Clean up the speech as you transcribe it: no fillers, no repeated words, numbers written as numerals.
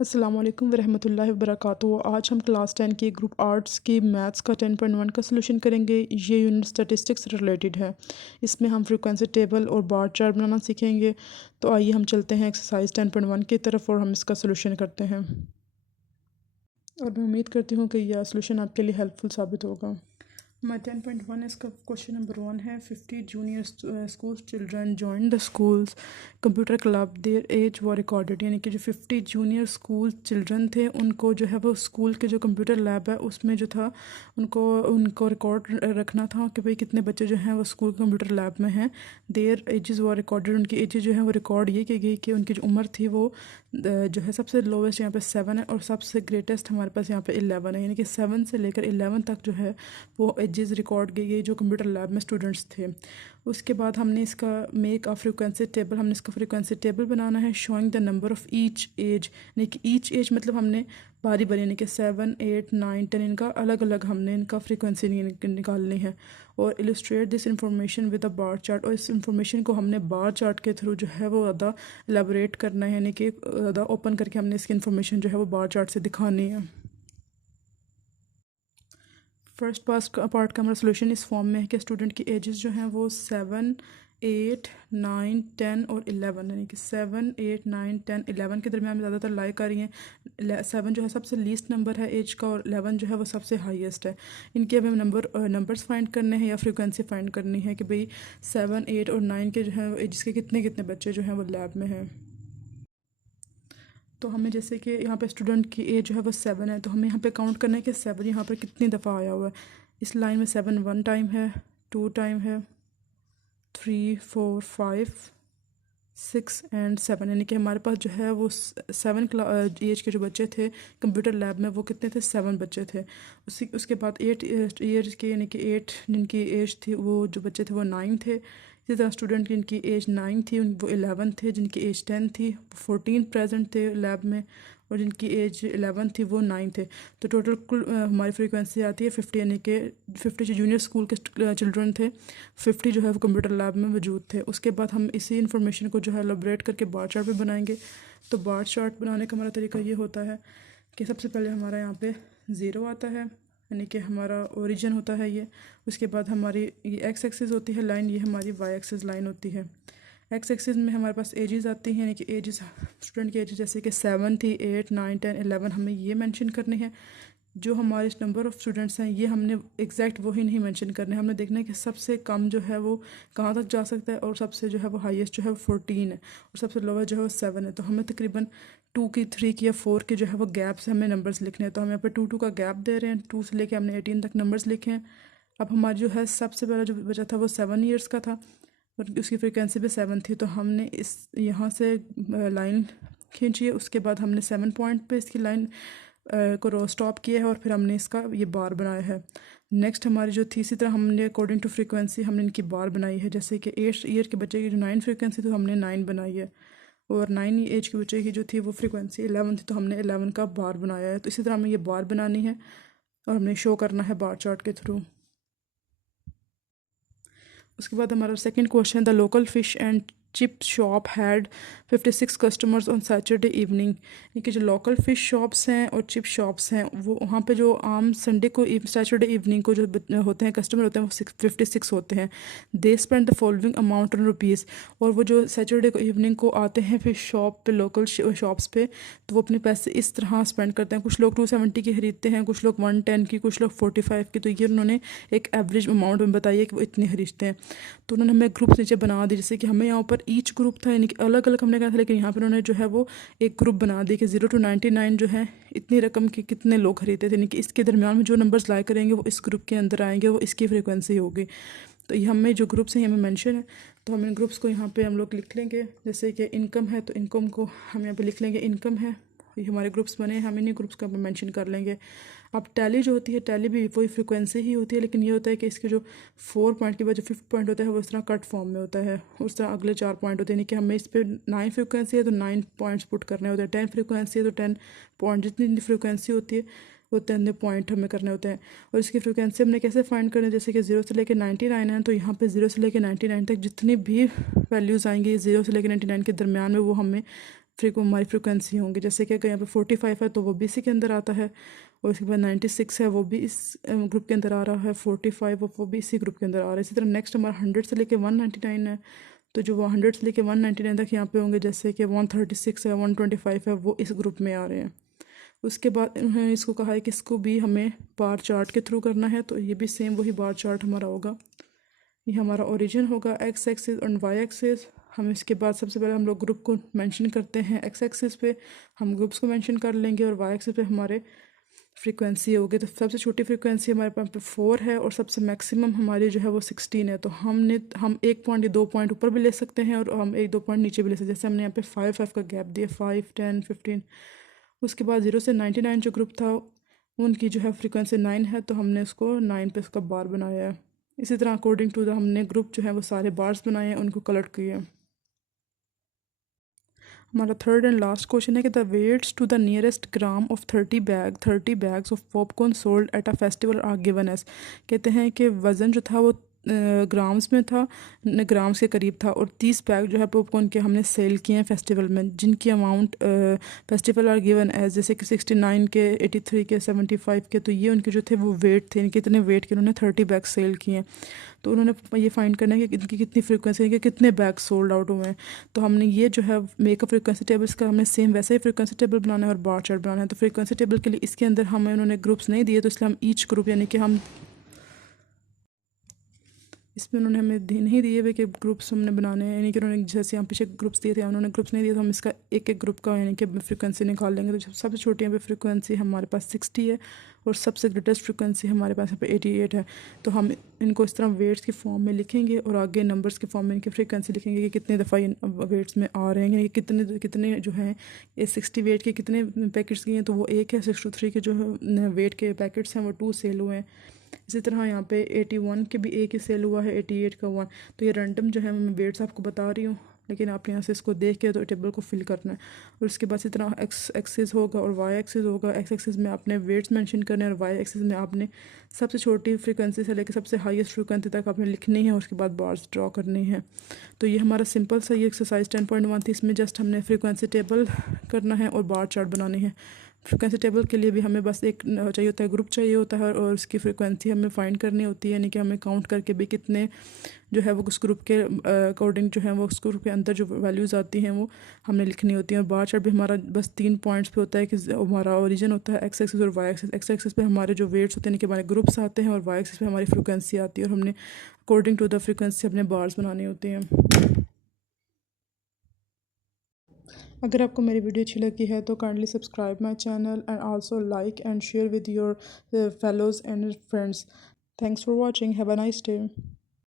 अस्सलामु अलैकुम वरहमतुल्लाहि वबरकातुहू। आज हम क्लास 10 की ग्रुप आर्ट्स की मैथ्स का 10.1 का सलूशन करेंगे। ये यूनिट स्टैटिस्टिक्स से रिलेटेड है। इसमें हम फ्रीक्वेंसी टेबल और बार चार्ट बनाना सीखेंगे। तो आइए हम चलते हैं एक्सरसाइज 10.1 की तरफ और हम इसका सलूशन करते हैं। और मैं उम्मीद करती हूँ कि यह सलूशन आपके लिए हेल्पफुल साबित होगा। माई 10.1 इसका क्वेश्चन नंबर 1 है 50 junior school children join the schools computer club their age was recorded, यानी कि जो 50 जूनियर स्कूल चिल्ड्रन थे उनको जो है वो स्कूल के जो कंप्यूटर लैब है उसमें जो था उनको उनको रिकॉर्ड रखना था कि भाई कितने बच्चे जो हैं वो स्कूल कंप्यूटर लैब में हैं। देयर एजेस वो रिकॉर्डेड, उनकी एजेस जो है वो रिकॉर्ड ये की गई कि उनकी जो उम्र थी वो जो है सबसे लोवेस्ट यहाँ पे 7 है और सबसे ग्रेटेस्ट हमारे पास यहाँ पे 11 है, यानी कि 7 से लेकर 11 तक जो है वो एजेस रिकॉर्ड की गई जो कंप्यूटर लैब में स्टूडेंट्स थे। उसके बाद हमने इसका मेक अ फ्रीक्वेंसी टेबल, हमने इसका फ्रीक्वेंसी टेबल बनाना है showing the number of each age, यानी कि ईच एज मतलब हमने बारी बारी यानी कि 7, 8, 9, 10 इनका अलग अलग हमने इनका फ्रीक्वेंसी निकालनी है। और illustrate this information with a bar chart, और इस इंफॉर्मेशन को हमने बार चार्ट के थ्रू जो है वो ज़्यादा एलेबोरेट करना है, यानी कि ज़्यादा ओपन करके हमने इसकी इंफॉर्मेशन जो है वो बार चार्ट से दिखानी है। फर्स्ट पार्ट का हमारा सोल्यूशन इस फॉर्म में है कि स्टूडेंट की एजेस जो हैं वो 7, 8, 9, 10 और 11, यानी कि 7, 8, 9, 10, 11 के दरमियान में ज़्यादातर लाई कर रही हैं। 7 जो है सबसे लीस्ट नंबर है एज का और 11 जो है वो सबसे हाईएस्ट है। इनके अब हमें नंबर्स फाइंड करने हैं या फ्रीक्वेंसी फाइंड करनी है कि भाई 7, 8 और 9 के जो है एज के कितने कितने बच्चे जो हैं वो लैब में हैं। तो हमें जैसे कि यहाँ पे स्टूडेंट की एज जो है वो 7 है, तो हमें यहाँ पे काउंट करना है कि 7 यहाँ पर कितनी दफ़ा आया हुआ है। इस लाइन में 7 1 टाइम है, 2 टाइम है, 3, 4, 5, 6 एंड 7, यानी कि हमारे पास जो है वो 7 एज के जो बच्चे थे कंप्यूटर लैब में वो कितने थे, 7 बच्चे थे। उसके बाद 8 ईयर्स के यानी कि 8 जिनकी एज थी वो जो बच्चे थे वो 9 थे। इसी तरह स्टूडेंट जिनकी एज 9 थी वो 11 थे, जिनकी एज 10 थी वो 14 प्रेजेंट थे लैब में, और जिनकी एज 11 थी वो 9 थे। तो टोटल कुल हमारी फ्रीक्वेंसी आती है 50, यानी कि 50 जो जूनियर स्कूल के चिल्ड्रन थे 50 जो है वो कंप्यूटर लैब में मौजूद थे। उसके बाद हम इसी इन्फॉर्मेशन को जो है एलाबोरेट करके बार चार्ट पे बनाएंगे। तो बार चार्ट बनाने का हमारा तरीका ये होता है कि सबसे पहले हमारा यहाँ पे 0 आता है, यानी कि हमारा ओरिजिन होता है ये। उसके बाद हमारी ये एक्स एक्सिस होती है लाइन, ये हमारी वाई एक्सिस लाइन होती है। एक्स एक्सिस में हमारे पास एजेस आती हैं, यानी कि एजेस स्टूडेंट की एजेस जैसे कि 7 थी, 8, 9, 10, 11 हमें ये मेंशन करने हैं। जो हमारे नंबर ऑफ़ स्टूडेंट्स हैं ये हमने एग्जैक्ट वही नहीं मेंशन करने, हमने देखना है कि सबसे कम जो है वो कहाँ तक जा सकता है और सबसे जो है वो हाईएस्ट जो है वो 14 है और सबसे लोअर जो है वो 7 है। तो हमें तकरीबन 2 की, 3 की या 4 के जो है वो गैप से हमें नंबर्स लिखने हैं। तो हम यहाँ पे 2 का गैप दे रहे हैं, 2 से लेके हमने 18 तक नंबर्स लिखे हैं। अब हमारा जो है सबसे पहला जो बचा था वो 7 ईयर्स का था और उसकी फ्रिक्वेंसी भी 7 थी। तो हमने इस यहाँ से लाइन खींची है, उसके बाद हमने 7 पॉइंट पे इसकी लाइन को स्टॉप किया है और फिर हमने इसका ये बार बनाया है। नेक्स्ट हमारी जो थी इसी तरह हमने अकॉर्डिंग टू फ्रीक्वेंसी हमने इनकी बार बनाई है, जैसे कि 8 ईयर के बच्चे की जो 9 फ्रीक्वेंसी थी तो हमने 9 बनाई है, और 9 एज के बच्चे की जो थी वो फ्रीक्वेंसी 11 थी तो हमने 11 का बार बनाया है। तो इसी तरह हमें ये बार बनानी है और हमने शो करना है बार चार्ट के थ्रू। उसके बाद हमारा second question, the local fish and chip shop had 56 customers on Saturday evening, यानी कि जो लोकल फ़िश शॉप्स हैं और चिप शॉप्स हैं वो वहाँ पे जो आम संडे को सैटरडे इवनिंग को जो होते हैं कस्टमर होते हैं वो 56 होते हैं। They spend the following amount on rupees, और वो जो सैटरडे को इवनिंग को आते हैं फिर शॉप पे लोकल शॉप्स पे तो वो अपने पैसे इस तरह स्पेंड करते हैं। कुछ लोग 270 की खरीदते हैं, कुछ लोग 110 की, कुछ लोग 45 की। तो ये उन्होंने एक एवरेज अमाउंट में बताई है कि वो इतने खरीदते हैं। तो उन्होंने हमें ग्रुप नीचे बना दी, जैसे कि हमें यहाँ पर ईच ग्रुप था यानी कि अलग अलग हमने कहा था, लेकिन यहाँ पर उन्होंने जो है वो एक ग्रुप बना दी कि 0 to 99 जो है इतनी रकम के कितने लोग खरीदते थे, यानी कि इसके दरमियान में जो नंबर्स लाए करेंगे वो इस ग्रुप के अंदर आएंगे, वो इसकी फ्रिक्वेंसी होगी। तो ये हमें जो ग्रुप्स हैं हमें मेंशन है, तो हम इन ग्रुप्स को यहाँ पे हम लोग लिख लेंगे। जैसे कि इनकम है तो इनकम को हम यहाँ पे लिख लेंगे इनकम है, ये हमारे ग्रुप्स बने हैं, हम इन्हीं ग्रुप्स का मेंशन कर लेंगे। अब टैली जो होती है, टैली भी वही फ्रिक्वेंसी ही होती है, लेकिन ये होता है कि इसके जो 4 पॉइंट के बाद जो 5th पॉइंट होता है वो इस तरह कट फॉर्म में होता है, उस तरह अगले 4 पॉइंट होते हैं। यानी कि हमें इस पर 9 फ्रिक्वेंसी है तो 9 पॉइंट्स पुट करने होते हैं, 10 फ्रिक्वेंसी है तो 10 पॉइंट, जितनी फ्रिक्वेंसी होती है वो 10 पॉइंट हमें करने होते हैं। और इसकी फ्रिक्वेंसी हमने कैसे फाइंड करना है, जैसे कि 0 से लेकर 99 है तो यहाँ पे 0 से लेकर 99 तक जितनी भी वैल्यूज़ आएंगी 0 से लेकर 99 के दरमियान में वो हमें हमारी फ्रिक्वेंसी होंगी। जैसे कि अगर यहाँ पे 45 है तो वो भी इसी के अंदर आता है, और इसके बाद 96 है वो भी इस ग्रुप के अंदर आ रहा है, 45 वो भी इसी ग्रुप के अंदर आ रहा है। इसी तरह नेक्स्ट हमारा 100 से लेके 199 है, तो जो वो 100 से लेके 199 तक यहाँ पे होंगे, जैसे कि 136 है, 125 है, वो इस ग्रुप में आ रहे हैं। उसके बाद उन्होंने इसको कहा है कि इसको भी हमें बार चार्ट के थ्रू करना है, तो ये भी सेम वही बार चार्ट हमारा होगा। ये हमारा ओरिजिन होगा एक्स एक्सिस और वाई एक्सिस। हम इसके बाद सबसे पहले हम लोग ग्रुप को मेंशन करते हैं। एक्स एक्सिस पे हम ग्रुप्स को मेंशन कर लेंगे और वाई एक्सिस पे हमारे फ्रीक्वेंसी होगी। तो सबसे छोटी फ्रीक्वेंसी हमारे पास पे 4 है और सबसे मैक्सिमम हमारी जो है वो 16 है। तो हम 1 पॉइंट या 2 पॉइंट ऊपर भी ले सकते हैं और हम 1-2 पॉइंट नीचे भी ले सकते हैं। जैसे हमने यहाँ पे 5 का गैप दिया, 5, 10, 15। उसके बाद 0 से 99 जो ग्रुप था उनकी जो है फ्रीक्वेंसी 9 है, तो हमने उसको 9 पे उसका बार बनाया है। इसी तरह अकॉर्डिंग टू द हमने ग्रुप जो है वो सारे बार्स बनाए हैं, उनको कलेक्ट किए हैं। हमारा थर्ड एंड लास्ट क्वेश्चन है कि the weights to the nearest gram of 30 bags of popcorn sold at a festival are given as. कहते हैं कि वज़न जो था वो ग्राम्स में था, ग्राम्स के करीब था, और 30 बैग जो है पॉपकॉर्न के हमने सेल किए हैं फेस्टिवल में, जिनकी amount festival are given as, जैसे कि 69 के, 83 के, 75 के। तो ये उनके जो थे वो वेट थे, इनके इतने वेट के उन्होंने 30 बैग सेल किए हैं। तो उन्होंने ये फाइंड करना है कि इनकी कितनी फ्रीक्वेंसी है, कि कितने बैग सोल्ड आउट हुए हैं। तो हमने ये जो है मेकअप फ्रीक्वेंसी टेबल्स का हमने सेम वैसे ही फ्रीक्वेंसी टेबल बनाना है और बार चार्ट बनाना है। तो फ्रीक्वेंसी टेबल के लिए इसके अंदर हमें उन्होंने ग्रुप्स नहीं दिए, तो इसलिए हम ईच ग्रुप यानी कि हम इसमें उन्होंने हमें नहीं दिए हुए कि ग्रुप्स हमने बनाने हैं, यानी कि उन्होंने जैसे हम पीछे ग्रुप्स दिए थे उन्होंने ग्रुप्स नहीं दिए, तो हम इसका एक एक ग्रुप का यानी कि फ्रीक्वेंसी निकाल लेंगे। तो सबसे छोटी यहाँ पे फ्रीक्वेंसी हमारे पास 60 है और सबसे ग्रेटेस्ट फ्रीक्वेंसी हमारे पास यहाँ पे 88 है। तो हम इनको इस तरह वेट्स की फॉर्म में लिखेंगे और आगे नंबर्स के फॉर्म में इनकी फ्रीक्वेंसी लिखेंगे कि कितने दफ़ा इन वेट्स में आ रहे हैं, यानी कितने कितने जो हैं ये 60 वेट के कितने पैकेट्स किए हैं, तो वो एक है। 63 के जो है वेट के पैकेट्स हैं वो 2 सेल हुए हैं। इसी तरह यहाँ पे 81 के भी एक ही सेल हुआ है, 88 का 1। तो ये रैंडम जो है मैं वेट्स आपको बता रही हूँ, लेकिन आप यहाँ से इसको देख के तो टेबल को फिल करना है। और उसके बाद इसी तरह एक्स एक्सिस होगा और वाई एक्सिस होगा। एक्स एक्सिस में आपने वेट्स मेंशन करने हैं और वाई एक्सिस में आपने सबसे छोटी फ्रीक्वेंसी से लेकर सबसे हाईएस्ट फ्रीक्वेंसी तक आपने लिखनी है और उसके बाद बार्स ड्रॉ करनी है। तो ये हमारा सिंपल सा ये एक्सरसाइज 10.1 थी। इसमें जस्ट हमने फ्रीक्वेंसी टेबल करना है और बार चार्ट बनानी है। फ्रीक्वेंसी टेबल के लिए भी हमें बस एक चाहिए होता है, ग्रुप चाहिए होता है, और उसकी फ्रीक्वेंसी हमें फाइंड करनी होती है, यानी कि हमें काउंट करके भी कितने जो है वो उस ग्रुप के अकॉर्डिंग जो है वो उस ग्रुप के अंदर जो वैल्यूज़ आती हैं वो हमने लिखनी होती है। और बार चार्ट भी हमारा बस 3 पॉइंट्स पे होता है कि हमारा ओरिजिन होता है एक्स एक्सिस और वाई एक्सिस। एक्स एक्सिस पे हमारे जो वेट्स होते हैं यानी कि हमारे ग्रुप्स आते हैं, और वाई एक्सिस पे हमारी फ्रीक्वेंसी आती है, और हमने अकॉर्डिंग टू द फ्रीक्वेंसी अपने बार्स बनाने होते हैं। अगर आपको मेरी वीडियो अच्छी लगी है तो kindly subscribe my channel and also like and share with your fellows and friends. Thanks for watching, have a nice day.